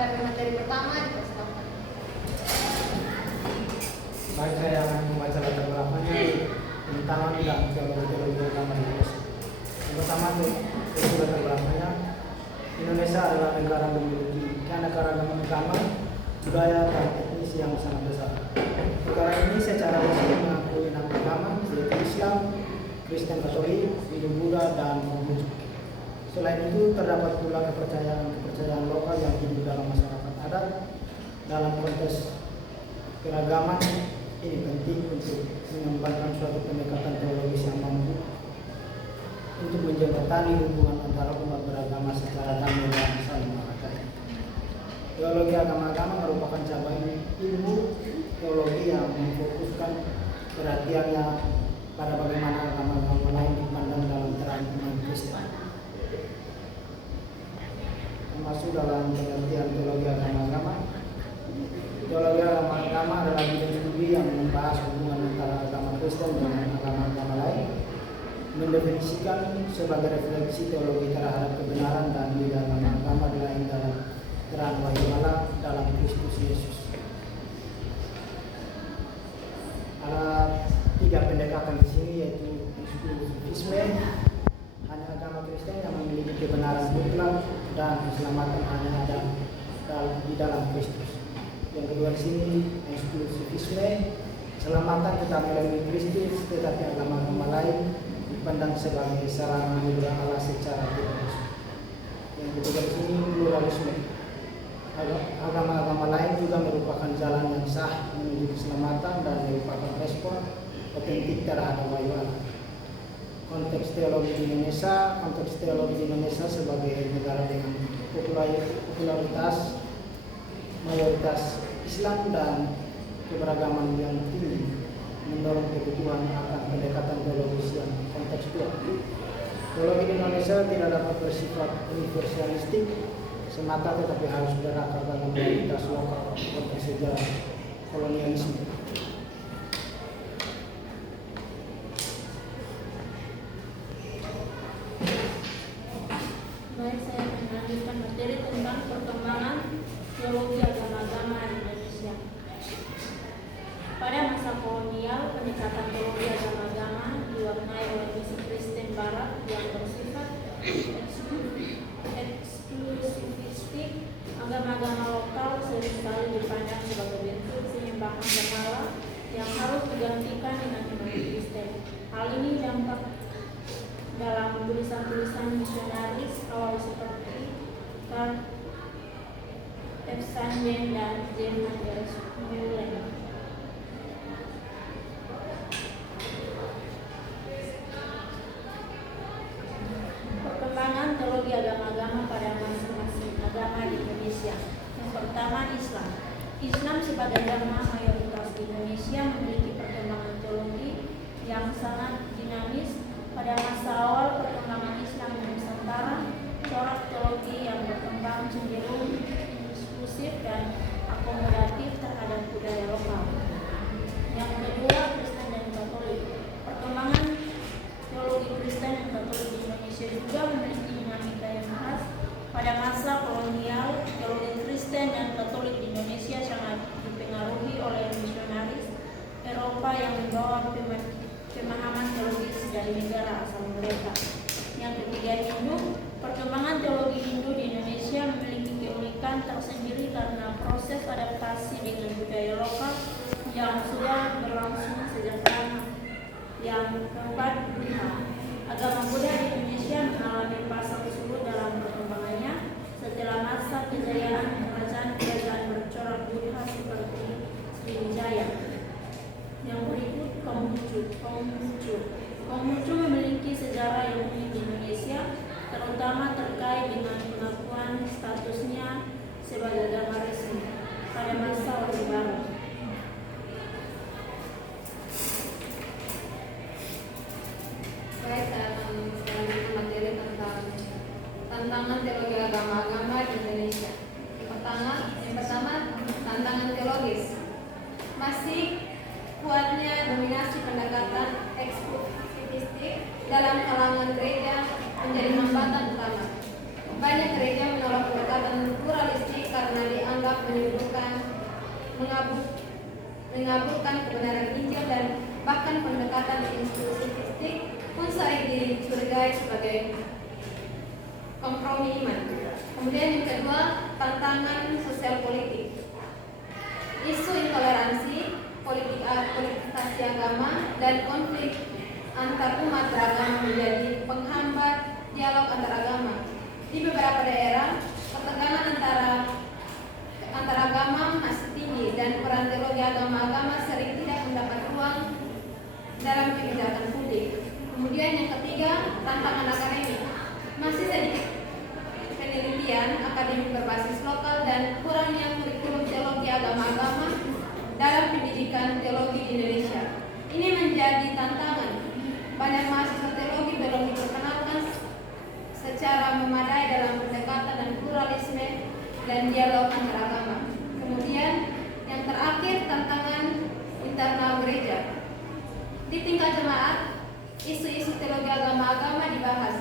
pada materi pertama dipersilakan. Baik, saya akan membaca latar belakangnya tentang teologi agama di Indonesia. Yang pertama itu latar belakangnya. Indonesia adalah negara memiliki keanekaragaman agama, budaya, dan etnis yang sangat besar. Negara ini secara resmi mengakui 6 agama, yaitu Islam, Kristen Katolik, Hindu Buddha, dan Konghucu. Selain itu, terdapat pula kepercayaan lokal yang hidup dalam masyarakat adat. Dalam konteks keragaman, ini penting untuk mengembangkan suatu pendekatan teologis yang mampu untuk menjembatani hubungan antara umat beragama secara damai dan saling menghargai. Teologi agama-agama merupakan cabang ilmu teologi yang memfokuskan perhatiannya pada bagaimana agama-agama lain dipandang dalam terang iman Kristen. Termasuk dalam pengertian teologi agama-agama. Teologi agama-agama adalah bidang studi yang membahas hubungan antara agama Kristen dengan agama-agama lain, mendefinisikan sebagai refleksi teologi terhadap kebenaran dan nilai agama-agama lain dalam terang wahyu Allah dalam Kristus Yesus. Ada 3 pendekatan di sini, yaitu eksklusivisme, hanya agama Kristen yang memiliki kebenaran mutlak, dan keselamatan hanya ada di dalam Kristus. Yang kedua di sini eksklusivisme, keselamatan tetap melalui Kristus, tetapi agama-agama lain dipandang sebagai sarana anugerah Allah secara tidak langsung. Yang ketiga di sini pluralisme. Agama-agama lain juga merupakan jalan yang sah menuju keselamatan dan merupakan respon otentik terhadap wahyu Allah. Konteks teologi di Indonesia sebagai negara dengan popularitas mayoritas Islam dan keberagaman yang tinggi mendorong kebutuhan akan pendekatan teologis yang kontekstual. Teologi di Indonesia tidak dapat bersifat universalistik semata, tetapi harus berakar dalam realitas lokal konteks sejarah kolonialisme. Baik, saya melanjutkan materi tentang perkembangan teologi agama-agama di Indonesia. Pada masa kolonial, pendekatan teologi agama-agama diwarnai oleh misi Kristen Barat yang bersifat eksklusivistik. Agama-agama lokal seringkali dipandang sebagai bentuk penyembahan berhala yang harus digantikan dengan iman Kristen. Hal ini dampak dalam tulisan-tulisan misionaris awal seperti Karl F. Sanden dan James Harris Mullen. Perkembangan teologi agama-agama pada masing-masing agama di Indonesia. Yang pertama, Islam. Islam sebagai agama mayoritas di Indonesia memiliki perkembangan teologi yang sangat dinamis. Pada masa awal perkembangan Islam di Nusantara, corak teologi yang berkembang cenderung inklusif dan akomodatif terhadap budaya lokal. Yang kedua, Kristen dan Katolik. Perkembangan teologi Kristen dan Katolik di Indonesia juga memiliki dinamika yang khas. Pada masa kolonial, teologi Kristen dan Katolik di Indonesia sangat dipengaruhi oleh misionaris Eropa yang membawa pemahaman teologis dari negara asal mereka. Yang ketiga, Hindu. Perkembangan teologi Hindu di Indonesia memiliki keunikan tersendiri karena proses adaptasi dengan budaya lokal yang sudah berlangsung sejak lama. Yang keempat, Buddha. Agama Buddha di Indonesia mengalami fase tersebut dalam perkembangannya setelah masa kejayaan kerajaan-kerajaan bercorak Buddha seperti Sriwijaya. Yang berikut, Konghucu memiliki sejarah yang unik di Indonesia, terutama terkait dengan karena dianggap mengaburkan kebenaran Injil dan bahkan pendekatan institusi pun sering dicurigai sebagai kompromi iman. Kemudian yang kedua, tantangan sosial politik. Isu intoleransi, politisasi agama, dan konflik antar umat beragama menjadi penghambat dialog antar agama. Di beberapa daerah, ketegangan antar agama masih tinggi dan peran teologi agama-agama sering tidak mendapat ruang dalam kebijakan publik. Kemudian yang ketiga, tantangan akademik. Masih sedikit penelitian akademik berbasis lokal dan kurangnya kurikulum teologi agama-agama dalam pendidikan teologi di Indonesia. Ini menjadi tantangan. Banyak mahasiswa teologi belum diperkenalkan secara memadai dalam pendekatan dan pluralisme dan dialog antar agama. Kemudian yang terakhir, tantangan internal gereja. Di tingkat jemaat, isu-isu teologi agama-agama dibahas.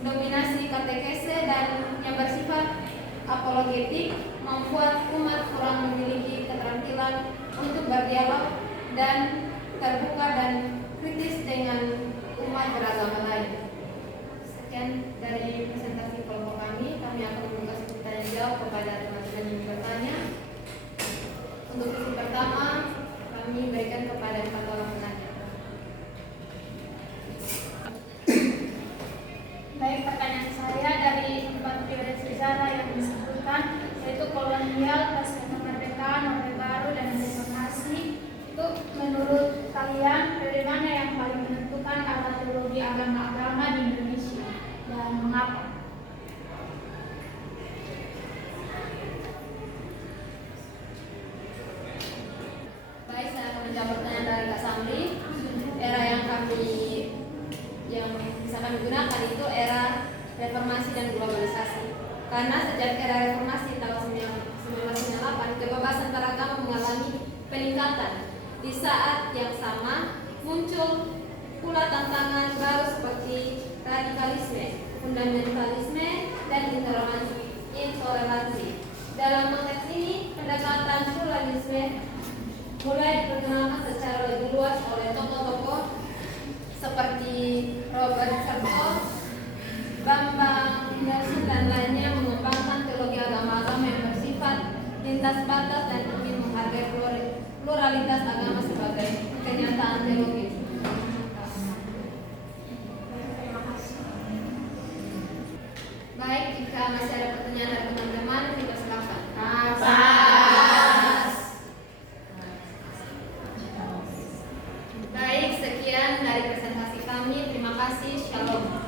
Dominasi katekese dan yang bersifat apologetik membuat umat kurang memiliki keterampilan untuk berdialog dan terbuka dan kritis dengan umat beragama lain. Sekian dari presentasi kelompok kami akan membuka sesi tanya jawab kepada teman-teman yang bertanya. Untuk sesi pertama, kami berikan kepada 4 orang penanya. Baik, pertanyaan saya dari 4 teori sejarah yang disebutkan, yaitu kolonial, pasca kemerdekaan, orde baru, dan reformasi. Itu menurut kalian dari mana yang paling menentukan arah teologi agama-agama di Indonesia dan mengapa? Baik, saya akan menjawab pertanyaan dari Kak Samri. Era yang bisa kami gunakan itu era reformasi dan globalisasi. Karena sejak era reformasi tahun 1998, kebebasan beragama mengalami peningkatan. Di saat yang sama muncul pula tantangan baru seperti radikalisme, fundamentalisme, dan intoleransi. Dalam konteks ini, pendekatan pluralisme mulai diperkenalkan secara lebih luas oleh tokoh-tokoh seperti Robert Sertol, Bambang Nelson, dan lainnya mengembangkan teologi agama-agama yang bersifat lintas batas dan ingin menghargai pluralitas agama sebagai kenyataan teologis. Baik, jika masih ada pertanyaan dari teman-teman, kita silakan. Baik, sekian dari presentasi kami. Terima kasih. Shalom.